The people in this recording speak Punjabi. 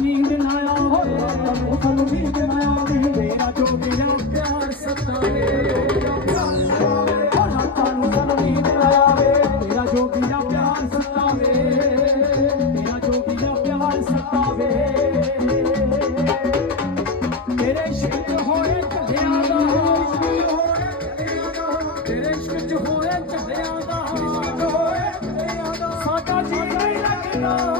नींद ना आवे, ਸਾਨੂੰ ਨੀਂਦ ਨਾ ਆਵੇ, ਮੇਰਾ ਜੋਗੀਆ ਪਿਆਰ ਸਤਾਵੇ। ਰਾਤਾਂ ਨੂੰ ਸਾਨੂੰ ਨੀਂਦ ਨਾ ਆਵੇ, ਮੇਰਾ ਜੋਗੀਆ ਪਿਆਰ ਸਤਾਵੇ, ਮੇਰਾ ਜੋਗੀਆ ਪਿਆਰ ਸਤਾਵੇ। ਤੇਰੇ ਇਸ਼ਕ ਹੋਏ ਝੱਲਿਆਂ ਦਾ, ਤੇਰੇ ਇਸ਼ਕ ਹੋਏ ਝੱਲਿਆਂ ਦਾ, ਸਾਡਾ ਜੀ ਨਹੀਂ ਲੱਗਦਾ।